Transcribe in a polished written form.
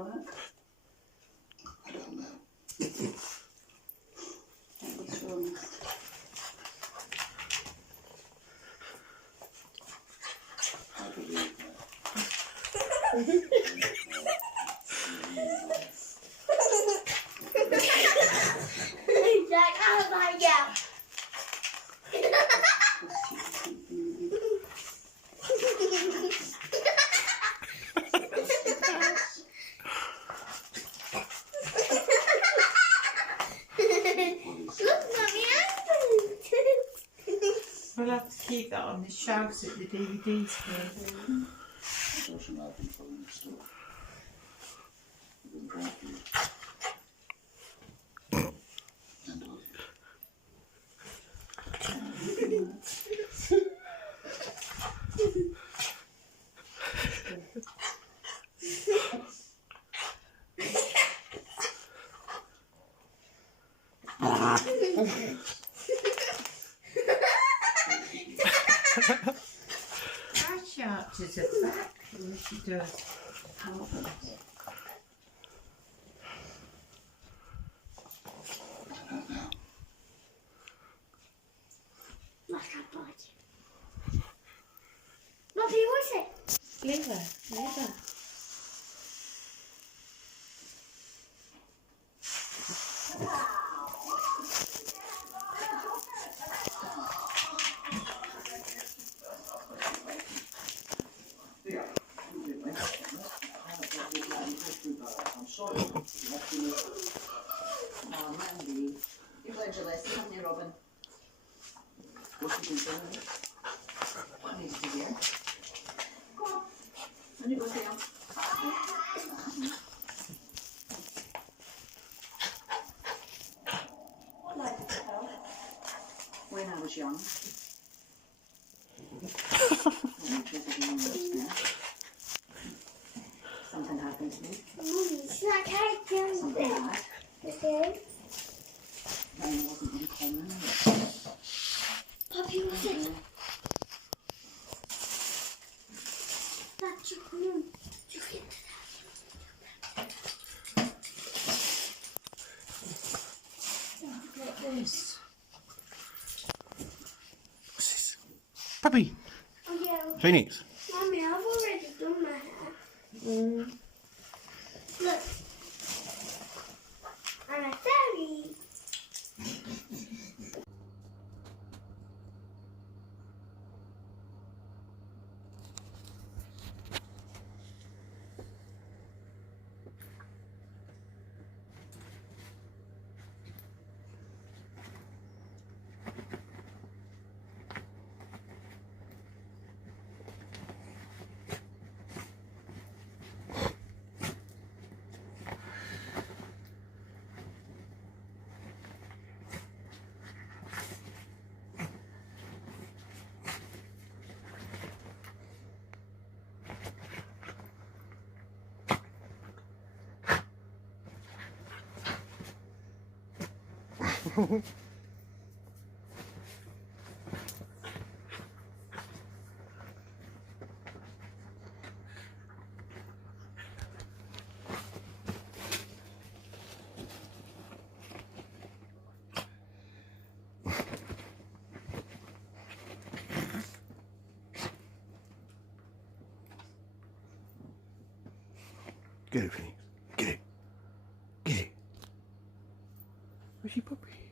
work? I don't know. That was wrong. I believe that. Jack, I was like, yeah. Look, Mummy, We'll have to keep that on the shelves at the DVD screen. Social life info and stuff. With graphic. And She arches her back when she does. I don't know. Mummy, what's it? Liver, liver. I'm sorry. Oh, Mandy. You've learned your lesson, haven't you, Robin? What's he been doing? What needs to be here? Go on. On you go, Sam. When I was young. Something happened to me. Mummy, it's not carrot Something bad. Okay. Mine wasn't uncommon. Puppy, what's it? That's your room. Like this. What's this? Puppy! Oh, yeah. Phoenix! Mummy, I've already done my hair. Look. I'm a fairy. Get it, Phoenix. Get it. Get it. Where's your puppy?